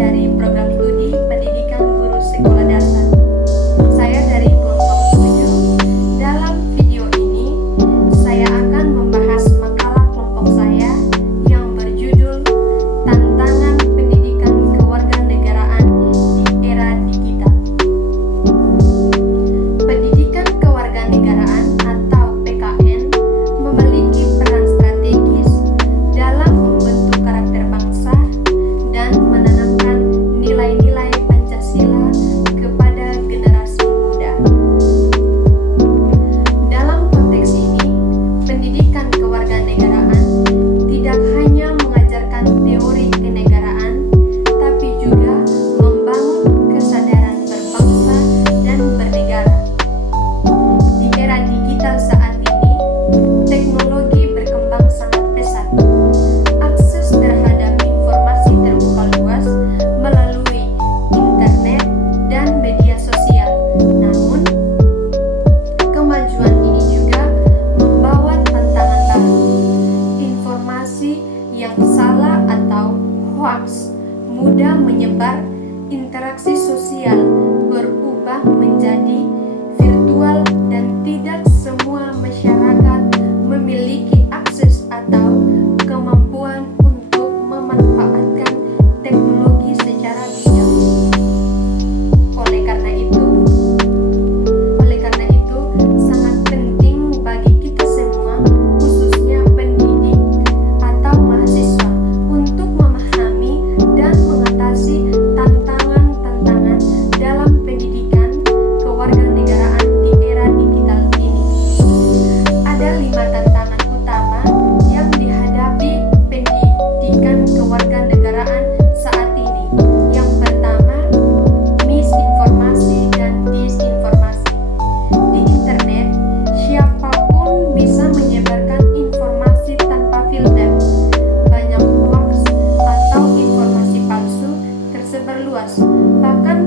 dari program studi Pendidikan Guru Sekolah Dasar. Saya dari kelompok 7. Dalam video ini, saya akan membahas makalah kelompok saya yang berjudul Tantangan Pendidikan Kewarganegaraan di Era Digital. Pendidikan kewarganegaraan atau PKN memiliki peran strategis dalam membentuk karakter bangsa dan menanamkan nilai-nilai Pancasila kepada generasi muda. Dalam konteks ini, pendidikan kewarganegaraan tidak hanya mengajarkan teori kenegaraan, tapi juga membangun kesadaran berbangsa dan bernegara. Di era digital saat ini, teknologi berkembang sangat pesat. Akses terhadap informasi terbuka luas melalui internet dan media sosial. Namun, kemajuan ini juga membawa tantangan baru. Informasi yang salah atau hoax mudah menyebar, interaksi sosial berubah menjadi virtual, dan tidak semua masyarakat memiliki akses atau kemampuan untuk memanfaatkan teknologi secara bijak. Oleh karena itu, sangat penting bagi kita semua, khususnya pendidik atau mahasiswa, untuk memahami dan mengatasi tantangan-tantangan dalam pendidikan kewarganegaraan di era digital ini. Ada 5 tantangan utama yang dihadapi pendidikan kewarganegaraan saat ini. Yang pertama, misinformasi dan disinformasi. Di internet, siapapun bisa menyebarkan informasi tanpa filter. Banyak hoax atau informasi palsu tersebar luas, bahkan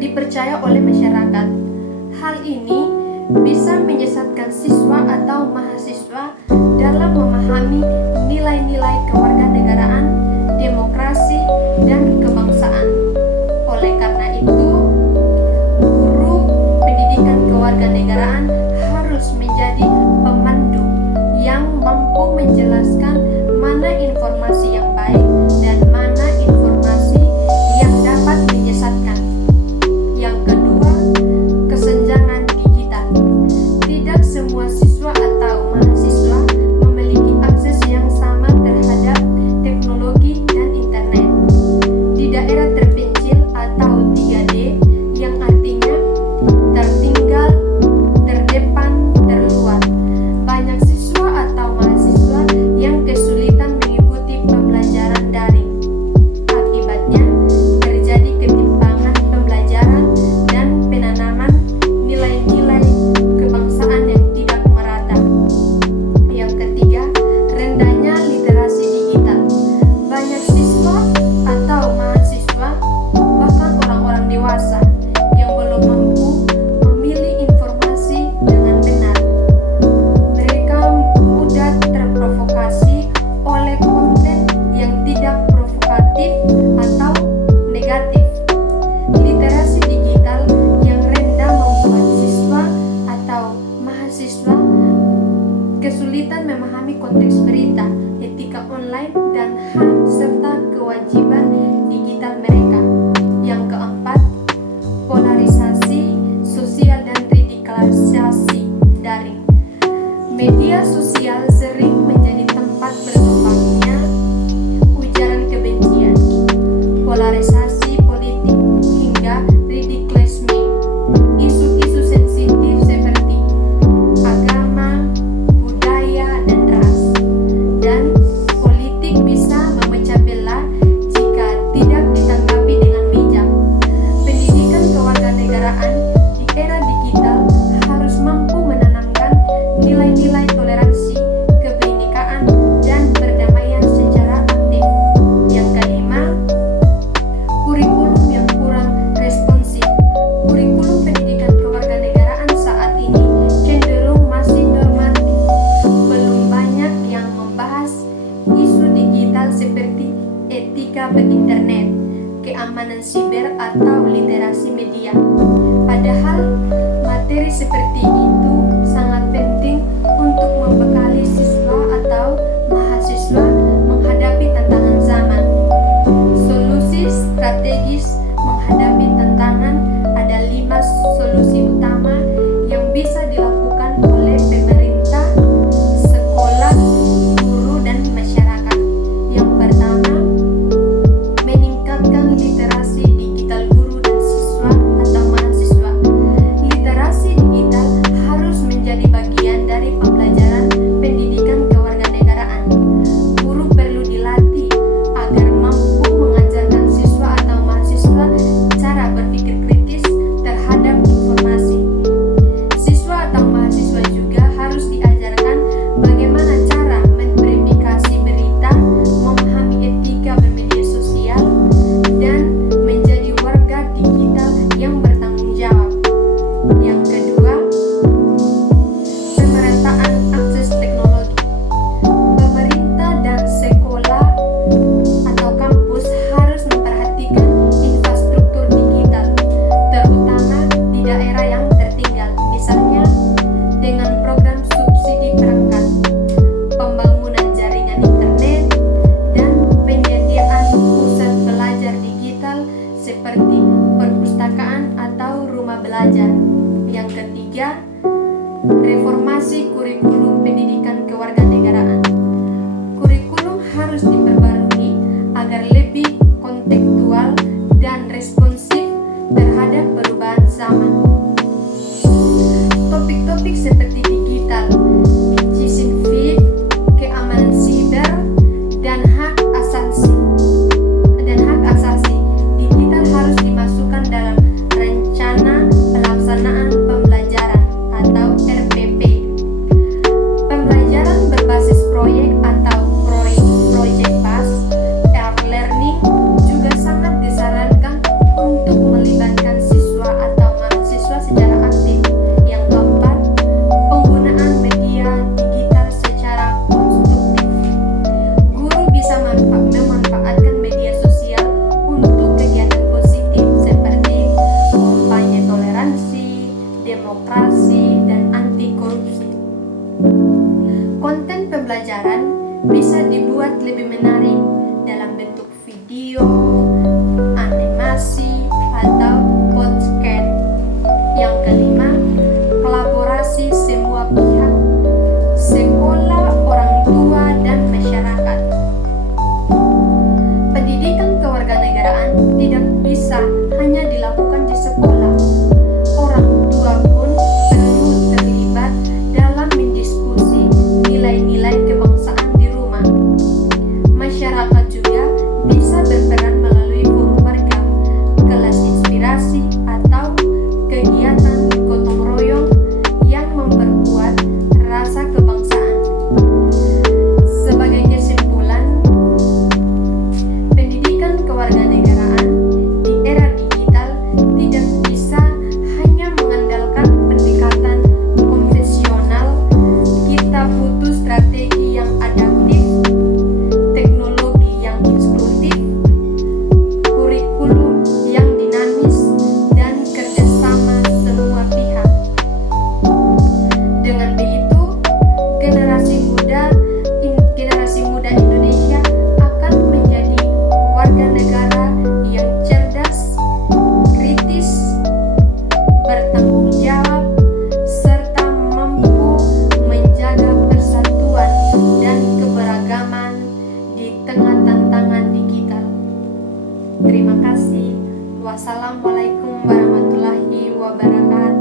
dipercaya oleh masyarakat. Hal ini bisa menyesatkan siswa atau mahasiswa dalam memahami nilai-nilai kewarganegaraan, demokrasi, dan kebangsaan. Oleh karena itu, guru pendidikan kewarganegaraan harus menjadi pemandu yang mampu menjelaskan mana informasi yang baik dan mana informasi yang dapat menyesatkan. Yang kedua, kesenjangan digital. Tidak semua siswa atau mahasiswa memiliki akses yang sama terhadap teknologi dan internet. Di daerah terpencil atau 3D, yang artinya tertinggal, terdepan, terluar, banyak siswa atau mahasiswa yang kesulitan mengikuti pembelajaran daring. Akibatnya, terjadi ketimpangan pembelajaran dan penanaman nilai-nilai kebangsaan yang tidak merata. Yang ketiga, rendahnya literasi digital. Banyak siswa atau mahasiswa, bahkan orang-orang dewasa, yang belum mampu memilih informasi dengan benar. Mereka mudah terprovokasi oleh konten yang tidak provokatif atau negatif. Literasi digital yang rendah membuat siswa atau mahasiswa kesulitan memahami konteks berita, etika online, dan hak serta kewajiban digital mereka. Yang keempat, polarisasi sosial dan radikalisasi daring. Media sosial sering menjadi tempat berkembangnya ujaran kebencian, polarisasi politik, hingga radikalisme. Isu-isu sensitif seperti agama, budaya, dan ras, dan politik bisa memecah belah jika tidak ditanggapi dengan bijak. Pendidikan kewarganegaraan di era digital harus mampu menanamkan nilai-nilai toleransi, kebinekaan, dan perdamaian secara aktif. Yang kelima, keamanan siber atau literasi media. Padahal materi seperti itu sangat penting untuk membekali siswa atau mahasiswa menghadapi tantangan zaman. Solusi strategis menghadapi tantangan ada 5 solusi utama yang bisa dilakukan oleh pemerintah, sekolah, guru, dan masyarakat. Yang pertama, meningkatkan literasi digital guru dan siswa atau mahasiswa. Literasi digital harus menjadi bagian dari pembelajaran pendidikan kewarganegaraan. Guru perlu dilatih agar mampu mengajarkan siswa atau mahasiswa cara berpikir kritis terhadap informasi. Siswa atau mahasiswa juga harus diajarkan bagaimana cara memverifikasi berita, memahami etika bermedia sosial, dan menjadi warga digital yang bertanggung jawab. Yang kedua, pemerataan akses teknologi. Pemerintah dan sekolah atau kampus harus memperhatikan infrastruktur digital, terutama di daerah yang tertinggal, misalnya dengan program subsidi perangkat, pembangunan jaringan internet, dan penyediaan pusat belajar digital seperti perpustakaan atau rumah belajar. Yang ketiga, reformasi kurikulum pendidikan kewarganegaraan. Kurikulum harus diperbarui agar lebih kontekstual dan responsif terhadap perubahan zaman. Topik-topik seperti digital, cisinfit, keamanan siber, dan hak asasi digital harus dimasukkan dalam rencana pelaksanaan pembelajaran atau RPP. Pembelajaran berbasis proyek atau project based learning juga sangat disarankan untuk melibatkan siswa atau mahasiswa secara aktif. Yang keempat, penggunaan media digital secara konstruktif. Guru bisa memanfaatkan media sosial untuk kegiatan positif seperti kampanye toleransi, demokrasi, dan anti korupsi. Konten pembelajaran bisa dibuat lebih menarik dalam bentuk video, animasi, atau podcast. Yang kelima, kolaborasi semua pihak, sekolah, orang tua, dan masyarakat. Pendidikan kewarganegaraan tidak bisa hanya dilakukan di sekolah. Orang tua pun perlu terlibat dalam mendiskusi nilai-nilai kebangsaan di rumah. Masyarakat juga bisa berperan melalui forum warga, kelas inspirasi, atau kegiatan gotong royong yang memperkuat rasa kebangsaan. Sebagai kesimpulan, pendidikan kewarganegaraan di era digital tidak bisa hanya mengandalkan pendekatan konvensional. Kita butuh strategi yang adaptif, teknologi yang inklusif, kurikulum yang dinamis, dan kerjasama semua pihak. Dengan begitu, generasi muda Indonesia akan menjadi warga negara yang cerdas, kritis, bertanggung jawab, serta mampu menjaga persatuan dan keberagaman di tengah tantangan digital. Terima kasih. Wassalamualaikum warahmatullahi wabarakatuh.